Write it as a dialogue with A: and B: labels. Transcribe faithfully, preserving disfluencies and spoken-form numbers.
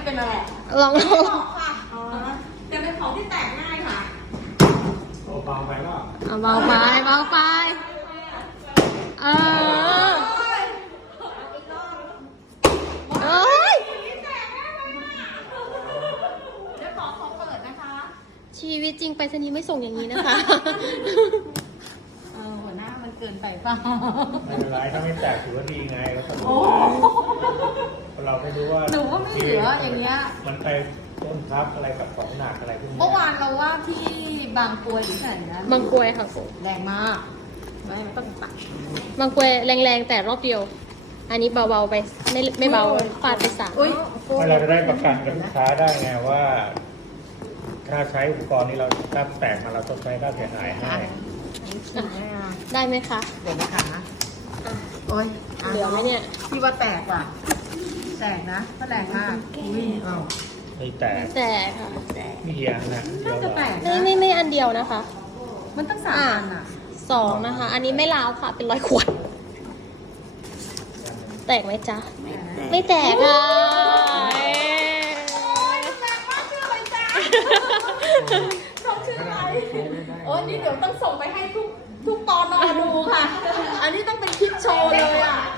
A: เป็นอะไร
B: ลองลอง
A: บอกค่ะอ๋อแต่เป็นของที่แตกง่ายค่ะ
C: โอ้เบาไปแล้ว
B: เอาเบาไปเบาไปเออเอ้ย
A: เดี๋ยวขอขอเปิดนะคะ
B: ชีวิตจริงไปสนีย์ไม่ส่งอย่างนี้นะคะ
A: เออหัวหน้ามันเกินไปเปล่า
C: ไม่เป็นไรถ้าไม่แตกถือว่าดีไงเราต้อง
A: โอ้
C: เราไม่รู้ว่า
A: หนูว่าไม่เหลืออย่างเงี้ย
C: มันไปต้นทับอะไรกับของหนักอะไรพวกนี้
A: เมื่อวานเราว่าที่บางกรวยหรือที่ไหนนะ
B: บางกรวยค่ะครู
A: แรงมากไม่ไม่ต้องตัด
B: บางกรวยแรงๆแต่รอบเดียว อันนี้เบาๆไปไม่ไม่เบาฟาดไปสาม
A: อุ้ย
C: ไม่เราจะได้ประกันกับลูกค้าได้ไงว่า ถ้าใช้อุปกรณ์นี้เราถ้าแตกมาเราต้องใช้ค่าเสียหายให้
B: ได้ไหมคะ
A: เดี๋ยวนะคะโอ้ย
B: เหลือไหมเนี่ย
A: พี่ว่าแตกว่ะ แตกนะก็แรงมากอุ้ยอ้าว
C: ไม่แตก
B: แต่ค่ะ
C: มีเอียงนะเดียว
A: น่าจะ
C: เหร
A: แต
C: อก
B: ไม่
A: นะ
B: ไม่ไม่อันเดียวนะคะ
A: มันตั้งสามอันอ่ะ
B: สองนะคะ อันนี้ไม่ล้าวค่ะ เป็นร้อยขวด แตกไหมจ๊ะ ไม่แตกค่ะ
A: น้องชื่ออะไรโอ้ยนี่เดี๋ยวต้องส่งไปให้ทุกทุกตอนนอดูค่ะ อันนี้ต้องเป็นคลิปโชว์เลยอ่ะ